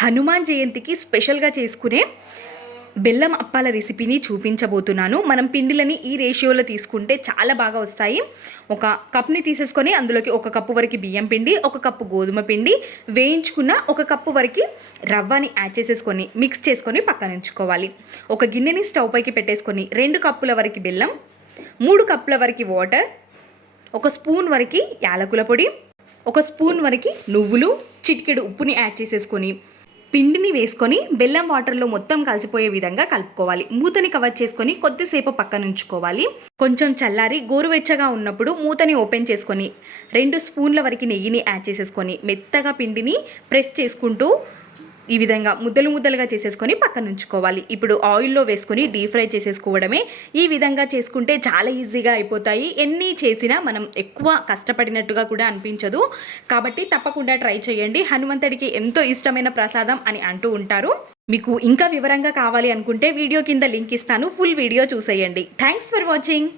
హనుమాన్ జయంతికి స్పెషల్గా చేసుకునే బెల్లం అప్పాల రెసిపీని చూపించబోతున్నాను. మనం పిండిలని ఈ రేషియోలో తీసుకుంటే చాలా బాగా వస్తాయి. ఒక కప్ని తీసేసుకొని అందులోకి 1 కప్పు వరకు బియ్యం పిండి, 1 కప్పు గోధుమ పిండి, వేయించుకున్న 1 కప్పు వరకు రవ్వని యాడ్ చేసేసుకొని మిక్స్ చేసుకొని పక్కన ఉంచుకోవాలి. ఒక గిన్నెని స్టవ్ పైకి పెట్టేసుకొని 2 కప్పుల వరకు బెల్లం, 3 కప్పుల వరకు వాటర్, 1 స్పూన్ వరకు యాలకుల పొడి, 1 స్పూన్ వరకు నువ్వులు, చిటికెడు ఉప్పుని యాడ్ చేసేసుకొని పిండిని వేసుకొని బెల్లం వాటర్లో మొత్తం కలిసిపోయే విధంగా కలుపుకోవాలి. మూతని కవర్ చేసుకొని కొద్దిసేపు పక్కన ఉంచుకోవాలి. కొంచెం చల్లారి గోరువెచ్చగా ఉన్నప్పుడు మూతని ఓపెన్ చేసుకొని 2 స్పూన్ల వరకు నెయ్యిని యాడ్ చేసేసుకొని మెత్తగా పిండిని ప్రెస్ చేసుకుంటూ ఈ విధంగా ముద్దలు ముద్దలుగా చేసేసుకొని పక్కన ఉంచుకోవాలి. ఇప్పుడు ఆయిల్లో వేసుకొని డీప్ ఫ్రై చేసేసుకోవడమే. ఈ విధంగా చేసుకుంటే చాలా ఈజీగా అయిపోతాయి. ఎన్ని చేసినా మనం ఎక్కువ కష్టపడినట్టుగా కూడా అనిపించదు. కాబట్టి తప్పకుండా ట్రై చేయండి. హనుమంతుడికి ఎంతో ఇష్టమైన ప్రసాదం అని అంటూ ఉంటారు. మీకు ఇంకా వివరంగా కావాలి అనుకుంటే వీడియో కింద లింక్ ఇస్తాను. ఫుల్ వీడియో చూసేయండి. Thanks for watching.